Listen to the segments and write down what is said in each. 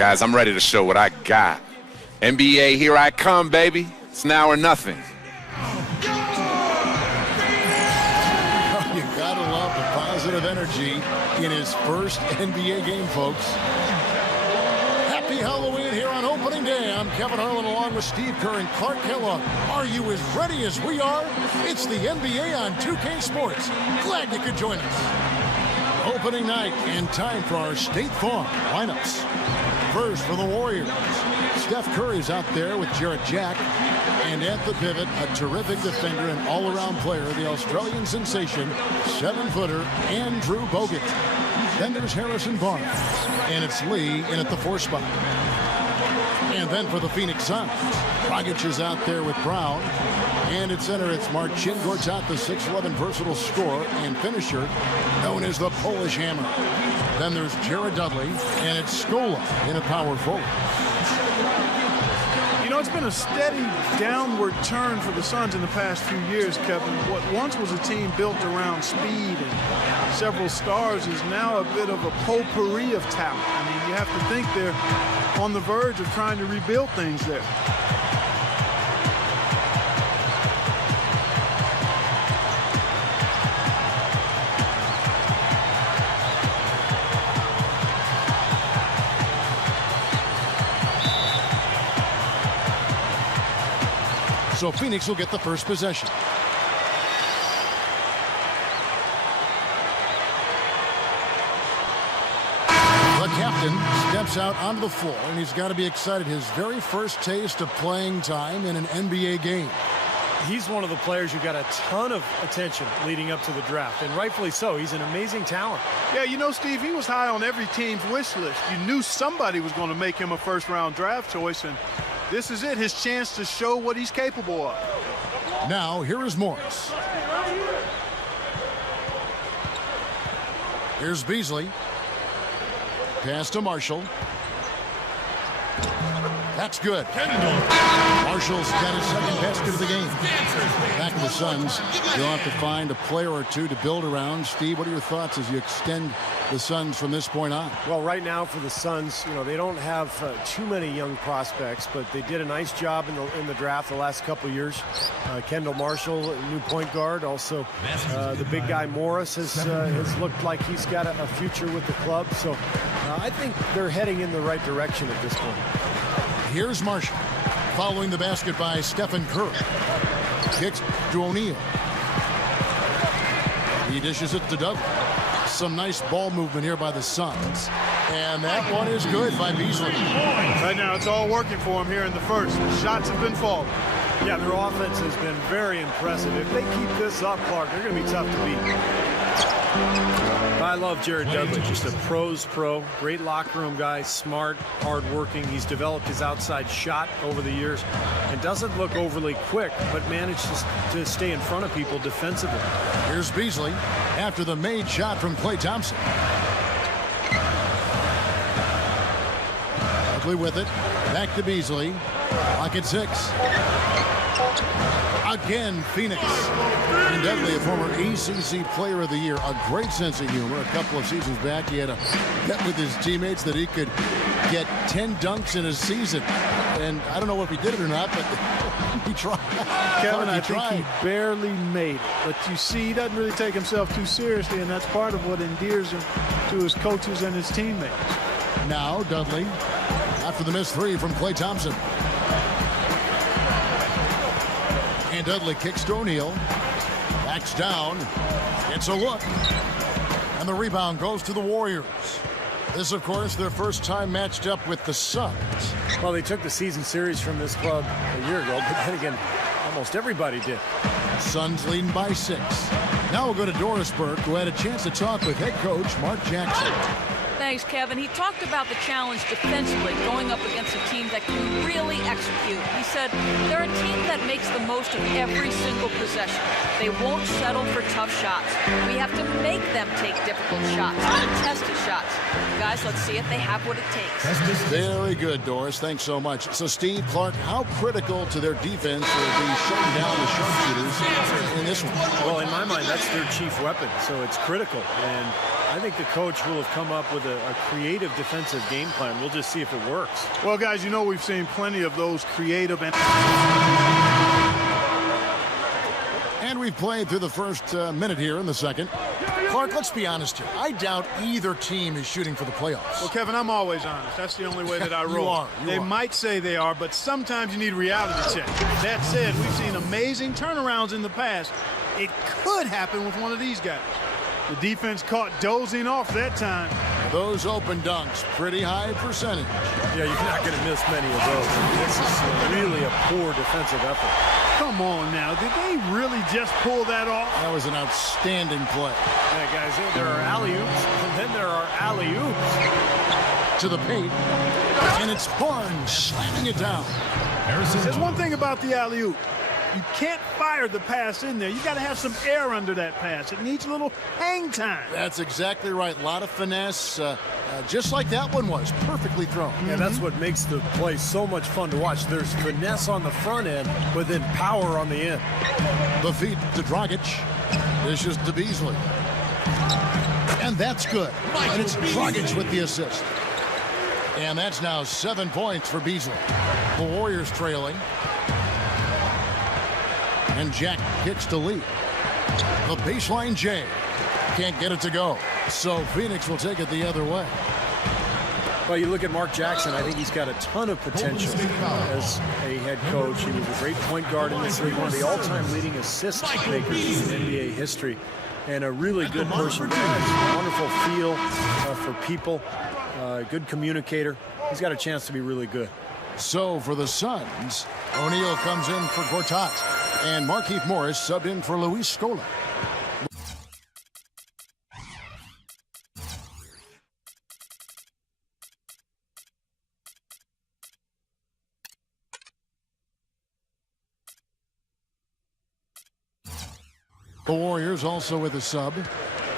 guys. I'm ready to show what I got. NBA, here I come, baby. It's now or nothing. You gotta love the positive energy in his first NBA game, folks. Happy Halloween here on opening day. I'm Kevin Harlan along with Steve Kerr and Clark Kellogg. Are you as ready as we are? It's the NBA on 2K Sports. Glad you could join us. Opening night and time for our State Farm lineups. First for the Warriors, Steph Curry's out there with Jarrett Jack. And at the pivot, a terrific defender and all-around player, the Australian sensation, 7-footer Andrew Bogut. Then there's Harrison Barnes, and it's Lee in at the 4 spot. And then for the Phoenix Suns, Dragic is out there with Brown. And at center, it's Marcin Gortat, the 6'11" versatile scorer and finisher, known as the Polish Hammer. Then there's Jared Dudley, and it's Scola in a power forward. You know, it's been a steady downward turn for the Suns in the past few years, Kevin. What once was a team built around speed and several stars is now a bit of a potpourri of talent. I mean, you have to think they're on the verge of trying to rebuild things there. So Phoenix will get the first possession. The captain steps out onto the floor, and he's got to be excited. His very first taste of playing time in an NBA game. He's one of the players who got a ton of attention leading up to the draft, and rightfully so. He's an amazing talent. Yeah, you know, Steve, he was high on every team's wish list. You knew somebody was going to make him a first-round draft choice, and this is it, his chance to show what he's capable of. Now, here is Morris. Here's Beasley. Pass to Marshall. That's good. Marshall's got his second basket of the game. Back to the Suns. You'll have to find a player or two to build around. Steve, what are your thoughts as you extend the Suns from this point on? Well, right now for the Suns, you know, they don't have too many young prospects, but they did a nice job in the draft the last couple of years. Kendall Marshall, new point guard. Also, the big guy Morris has looked like he's got a future with the club. So I think they're heading in the right direction at this point. Here's Marshall, following the basket by Stephen Curry. Kicks to O'Neal. He dishes it to Dudley. Some nice ball movement here by the Suns. And that one is good by Beasley. Right now, it's all working for him here in the first. The shots have been falling. Yeah, their offense has been very impressive. If they keep this up, Clark, they're going to be tough to beat. I love Jared Dudley, just a pro's pro, great locker room guy, smart, hardworking. He's developed his outside shot over the years and doesn't look overly quick, but manages to stay in front of people defensively. Here's Beasley after the made shot from Klay Thompson. Dudley with it, back to Beasley. Lock at 6. Again, Phoenix. And Dudley, a former ACC Player of the Year, a great sense of humor. A couple of seasons back, he had a bet with his teammates that he could get 10 dunks in a season. And I don't know if he did it or not, but he tried. Kevin, I think he barely made it. But you see, he doesn't really take himself too seriously, and that's part of what endears him to his coaches and his teammates. Now, Dudley, after the missed 3 from Klay Thompson. And Dudley kicks to O'Neal. Backs down. It's a look. And the rebound goes to the Warriors. This, of course, their first time matched up with the Suns. Well, they took the season series from this club a year ago, but then again, almost everybody did. Suns leading by 6. Now we'll go to Doris Burke, who had a chance to talk with head coach Mark Jackson. Thanks, Kevin. He talked about the challenge defensively going up against a team that can really execute. He said they're a team that makes the most of every single possession. They won't settle for tough shots. We have to make them take difficult shots, contested shots. Guys, let's see if they have what it takes. Very good, Doris. Thanks so much. So, Steve, Clark, how critical to their defense will be shutting down the sharpshooters in this one? Well, in my mind, that's their chief weapon, so it's critical. And I think the coach will have come up with a creative defensive game plan. We'll just see if it works. Well, guys, you know we've seen plenty of those creative And we've played through the first minute here in the second. Clark, let's be honest here. I doubt either team is shooting for the playoffs. Well, Kevin, I'm always honest. That's the only way that I roll. You are. Might say they are, but sometimes you need reality check. That said, we've seen amazing turnarounds in the past. It could happen with one of these guys. The defense caught dozing off that time. Those open dunks, pretty high percentage. Yeah, you're not going to miss many of those. This is really a poor defensive effort. Come on now. Did they really just pull that off? That was an outstanding play. Yeah, guys, there are alley-oops, and then there are alley-oops. To the paint, and it's Barnes slamming it down. There's one thing about the alley-oop. You can't fire the pass in there. You got to have some air under that pass. It needs a little hang time. That's exactly right. A lot of finesse, just like that one was. Perfectly thrown. Yeah, that's what makes the play so much fun to watch. There's finesse on the front end, but then power on the end. The feed to Dragic. Dishes to Beasley. And that's good. And it's Dragic with the assist. And that's now 7 points for Beasley. The Warriors trailing. And Jack kicks to lead. The baseline J. Can't get it to go. So Phoenix will take it the other way. Well, you look at Mark Jackson, I think he's got a ton of potential as a head coach. He was a great point guard in this league, one of the all-time leading assist makers in NBA history, and a really good person. Wonderful feel for people, good communicator. He's got a chance to be really good. So for the Suns, O'Neal comes in for Gortat, and Markieff Morris subbed in for Luis Scola. The Warriors also with a sub.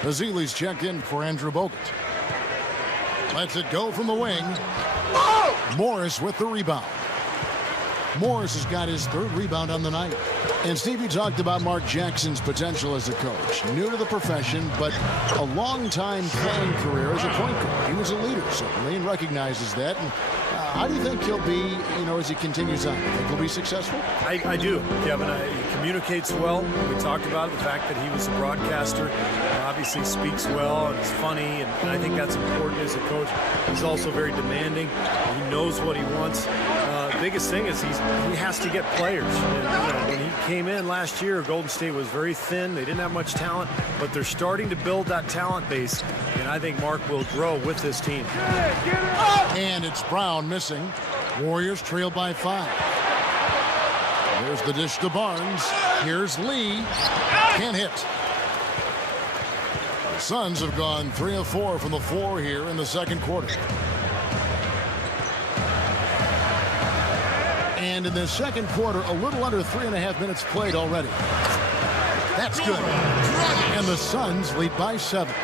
Bazili's checked in for Andrew Bogut. Lets it go from the wing. Morris with the rebound. Morris has got his third rebound on the night. And Stevie talked about Mark Jackson's potential as a coach. New to the profession, but a long-time playing career as a point guard. He was a leader, certainly, and recognizes that. And how do you think he'll be, as he continues on? You think he'll be successful? I do, Kevin. He communicates well. We talked about it, the fact that he was a broadcaster. Obviously speaks well and is funny, and I think that's important as a coach. He's also very demanding. He knows what he wants. Biggest thing is he has to get players. And, when he came in last year, Golden State was very thin. They didn't have much talent, but they're starting to build that talent base, and I think Mark will grow with this team. And it's Brown missing. Warriors trail by 5. There's the dish to Barnes. Here's Lee. Can't hit. The Suns have gone 3 of 4 from the floor here in the second quarter. And in the second quarter, a little under 3.5 minutes played already. That's good. And the Suns lead by 7.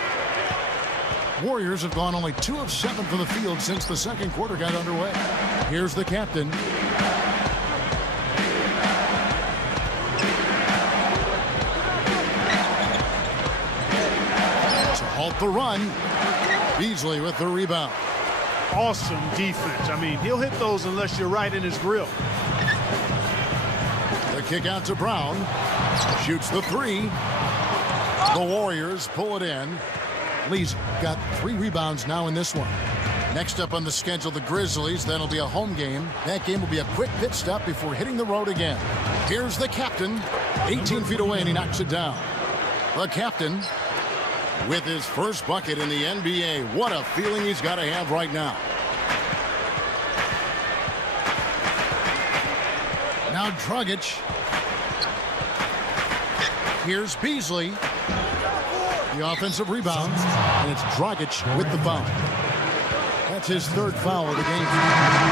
Warriors have gone only 2 of 7 from the field since the second quarter got underway. Here's the captain. To halt the run. Beasley with the rebound. Awesome defense. I mean, he'll hit those unless you're right in his grill. The kick out to Brown. Shoots the 3. The Warriors pull it in. Lee's got 3 rebounds now in this one. Next up on the schedule, the Grizzlies. That'll be a home game. That game will be a quick pit stop before hitting the road again. Here's the captain. 18 feet away, and he knocks it down. The captain with his first bucket in the NBA. What a feeling he's got to have right now. Now Dragic. Here's Beasley. The offensive rebound. And it's Dragic with the foul. That's his 3rd foul of the game.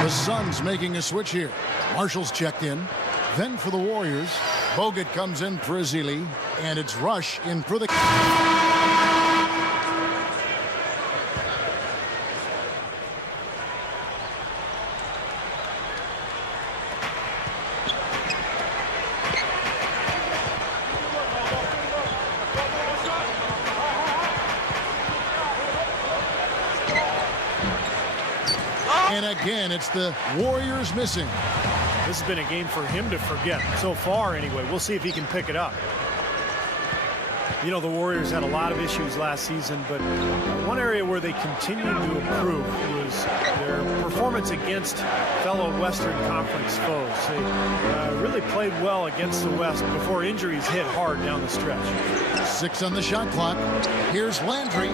The Suns making a switch here. Marshall's checked in. Then for the Warriors, Bogut comes in for Azili. And it's Rush in for the... Again, it's the Warriors missing. This has been a game for him to forget so far anyway. We'll see if he can pick it up. You know, the Warriors had a lot of issues last season, but one area where they continued to improve was their performance against fellow Western Conference foes. They really played well against the West before injuries hit hard down the stretch. 6 on the shot clock. Here's Landry.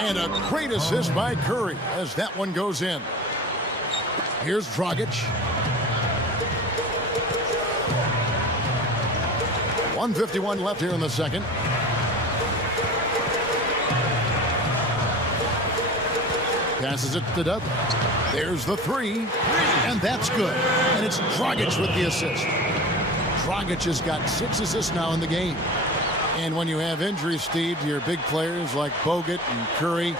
And a great assist by Curry as that one goes in. Here's Dragic. 1:51 left here in the second. Passes it to Dudley. There's the three. And that's good. And it's Dragic with the assist. Dragic has got 6 assists now in the game. And when you have injuries, Steve, to your big players like Bogut and Curry,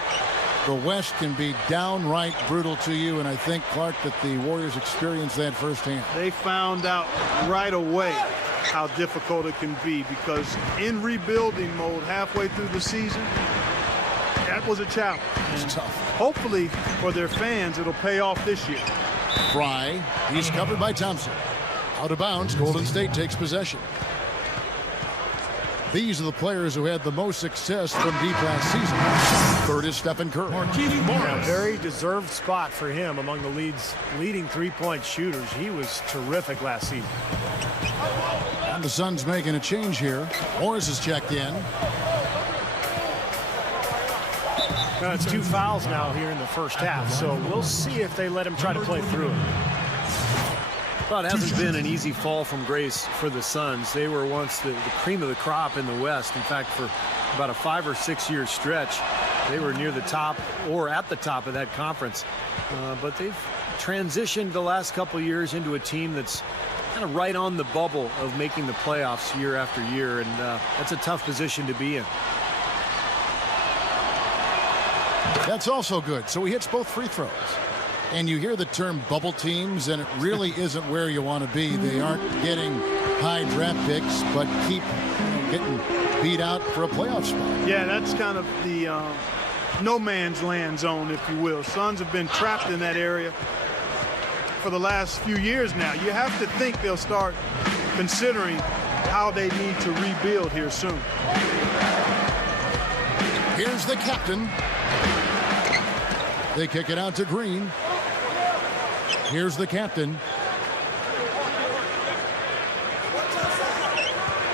the West can be downright brutal to you. And I think, Clark, that the Warriors experienced that firsthand. They found out right away how difficult it can be, because in rebuilding mode halfway through the season, that was a challenge. It's tough. Hopefully for their fans, it'll pay off this year. Fry, he's covered by Thompson. Out of bounds, Golden State takes possession. These are the players who had the most success from deep last season. Third is Stephen Curry. Yeah, very deserved spot for him among the leading three-point shooters. He was terrific last season. And the Suns making a change here. Morris is checked in. Now it's 2 fouls now here in the first half, so we'll see if they let him try to play through it. Well, it hasn't been an easy fall from grace for the Suns. They were once the cream of the crop in the West. In fact, for about a 5 or 6 year stretch, they were near the top or at the top of that conference. But they've transitioned the last couple years into a team that's kind of right on the bubble of making the playoffs year after year, and that's a tough position to be in. That's also good. So he hits both free throws. And you hear the term bubble teams, and it really isn't where you want to be. They aren't getting high draft picks, but keep getting beat out for a playoff spot. Yeah, that's kind of the no man's land zone, if you will. Suns have been trapped in that area for the last few years now. You have to think they'll start considering how they need to rebuild here soon. Here's the captain. They kick it out to Green. Here's the captain.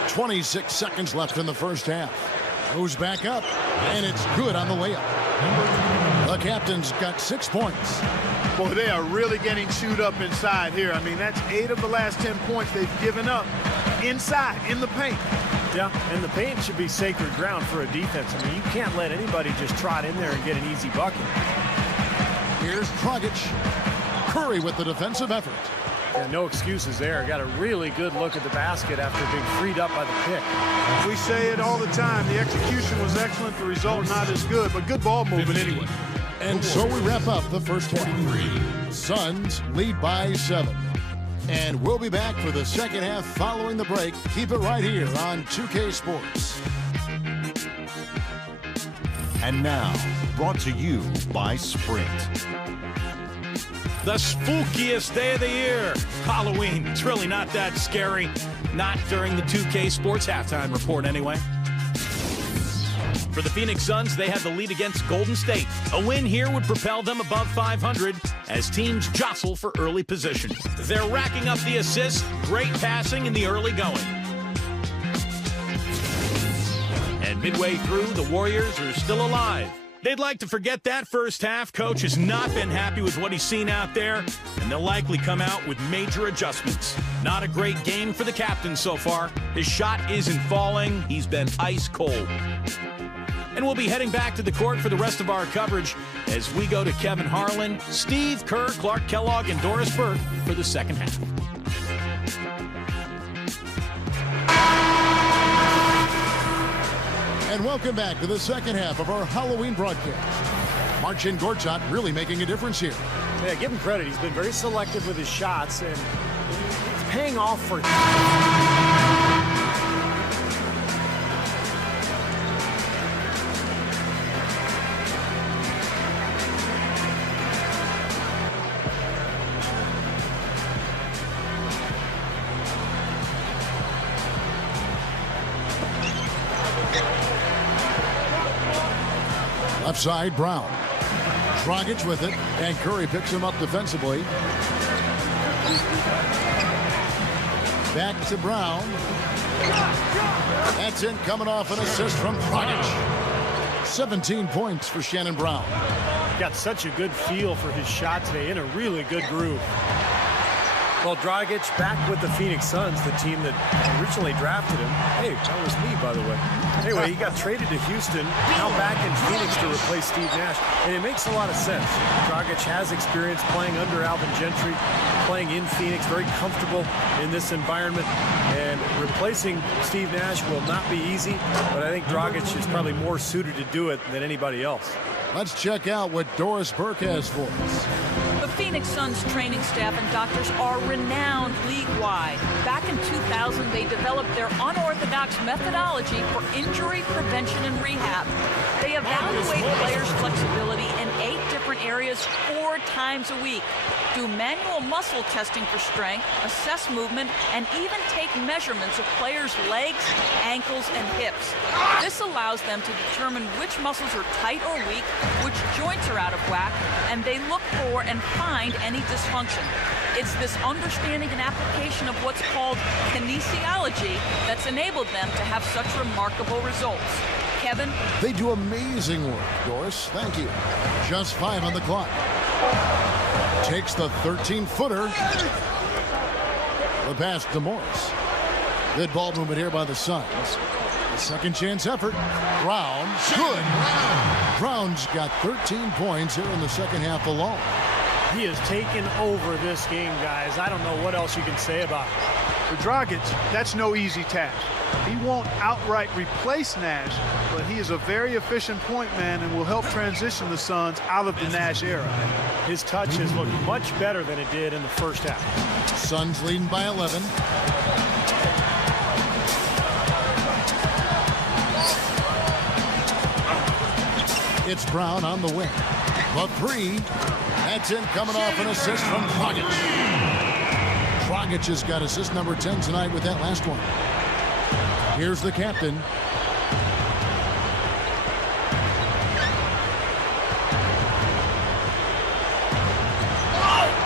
26 seconds left in the first half. Goes back up, and it's good on the layup. The captain's got 6 points. Boy, they are really getting chewed up inside here. I mean, that's 8 of the last 10 points they've given up inside, in the paint. Yeah, and the paint should be sacred ground for a defense. I mean, you can't let anybody just trot in there and get an easy bucket. Here's Dragic. Curry with the defensive effort. Yeah, no excuses there. Got a really good look at the basket after being freed up by the pick. We say it all the time. The execution was excellent. The result not as good, but good ball movement anyway. And so we wrap up the first half. Suns lead by 7. And we'll be back for the second half following the break. Keep it right here on 2K Sports. And now, brought to you by Sprint. The spookiest day of the year, Halloween. It's really not that scary. Not during the 2K Sports halftime report, anyway. For the Phoenix Suns, they had the lead against Golden State. A win here would propel them above 500 as teams jostle for early position. They're racking up the assists, great passing in the early going. And midway through, the Warriors are still alive. They'd like to forget that first half. Coach has not been happy with what he's seen out there, and they'll likely come out with major adjustments. Not a great game for the captain so far. His shot isn't falling. He's been ice cold. And we'll be heading back to the court for the rest of our coverage as we go to Kevin Harlan, Steve Kerr, Clark Kellogg, and Doris Burke for the second half. And welcome back to the second half of our Halloween broadcast. Marcin Gortat really making a difference here. Yeah, give him credit. He's been very selective with his shots, and it's paying off for Left side, Brown. Dragic with it, and Curry picks him up defensively. Back to Brown. That's in, coming off an assist from Dragic. 17 points for Shannon Brown. Got such a good feel for his shot today, in a really good groove. Well, Dragic back with the Phoenix Suns, the team that originally drafted him. Hey, that was me, by the way. Anyway, he got traded to Houston, now back in Phoenix to replace Steve Nash. And it makes a lot of sense. Dragic has experience playing under Alvin Gentry, playing in Phoenix, very comfortable in this environment. And replacing Steve Nash will not be easy, but I think Dragic is probably more suited to do it than anybody else. Let's check out what Doris Burke has for us. The Phoenix Suns training staff and doctors are renowned league-wide. Back in 2000, they developed their unorthodox methodology for injury prevention and rehab. They evaluate players' flexibility in 8 different areas 4 times a week, do manual muscle testing for strength, assess movement, and even take measurements of players' legs, ankles, and hips. This allows them to determine which muscles are tight or weak, which joints are out of whack, and they look for and find any dysfunction. It's this understanding and application of what's called kinesiology that's enabled them to have such remarkable results. Kevin? They do amazing work, Doris. Thank you. Just 5 on the clock. Takes the 13-footer. The pass to Morris. Good ball movement here by the Suns. The second chance effort. Brown. Good. Brown's got 13 points here in the second half alone. He has taken over this game, guys. I don't know what else you can say about it. For Dragic, that's no easy task. He won't outright replace Nash, but he is a very efficient point man and will help transition the Suns out of the Nash era. His touch has looked much better than it did in the first half. Suns leading by 11. It's Brown on the wing. The 3. That's in, coming off an assist from Dragic. Dragic has got assist number 10 tonight with that last one. Here's the captain.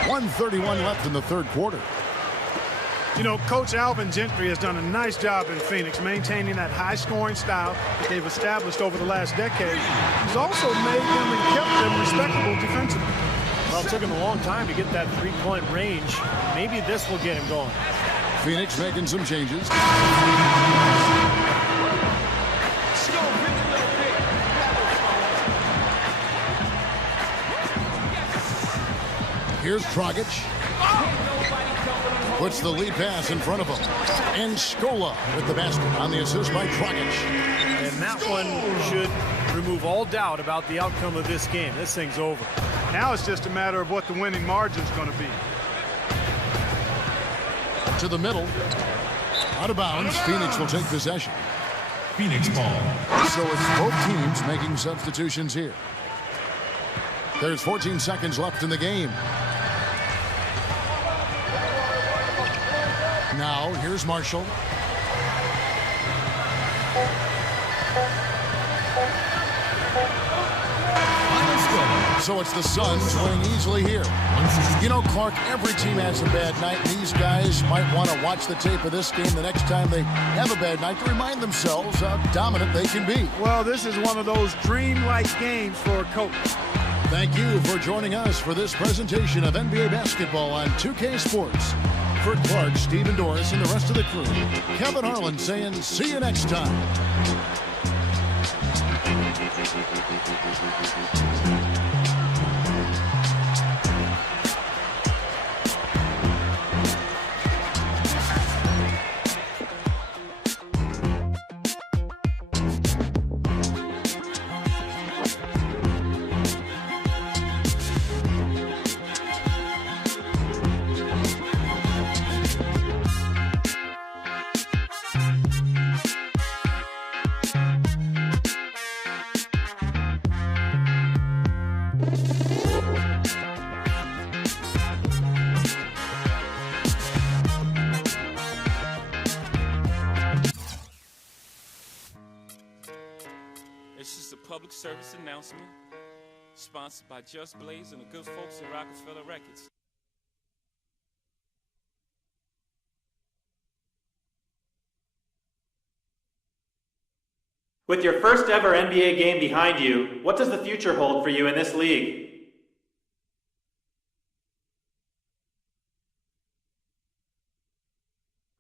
.131 left in the third quarter. You know, Coach Alvin Gentry has done a nice job in Phoenix maintaining that high-scoring style that they've established over the last decade. He's also made them and kept them respectable defensively. Well, it took him a long time to get that three-point range. Maybe this will get him going. Phoenix making some changes. Here's Dragic. Puts the lead pass in front of him. And Scola with the basket on the assist by Dragic. And that one should remove all doubt about the outcome of this game. This thing's over. Now it's just a matter of what the winning margin's going to be. To the middle. Out of bounds. Phoenix will take possession. Phoenix ball. So it's both teams making substitutions here. There's 14 seconds left in the game. Now, here's Marshall. So it's the Suns winning easily here. You know, Clark, every team has a bad night. These guys might want to watch the tape of this game the next time they have a bad night to remind themselves how dominant they can be. Well, this is one of those dreamlike games for a coach. Thank you for joining us for this presentation of NBA basketball on 2K Sports. For Clark, Stephen Doris, and the rest of the crew, Kevin Harlan saying, see you next time. It's just a public service announcement Sponsored by Just Blaze and the good folks at Rockefeller Records. With your first ever NBA game behind you, what does the future hold for you in this league?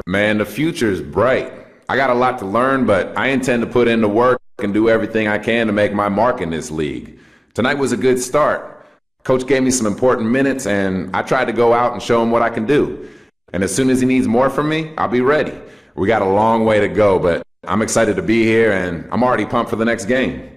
Man, the future is bright. I got a lot to learn, but I intend to put in the work and do everything I can to make my mark in this league. Tonight was a good start. Coach gave me some important minutes, and I tried to go out and show him what I can do. And as soon as he needs more from me, I'll be ready. We got a long way to go, but I'm excited to be here, and I'm already pumped for the next game.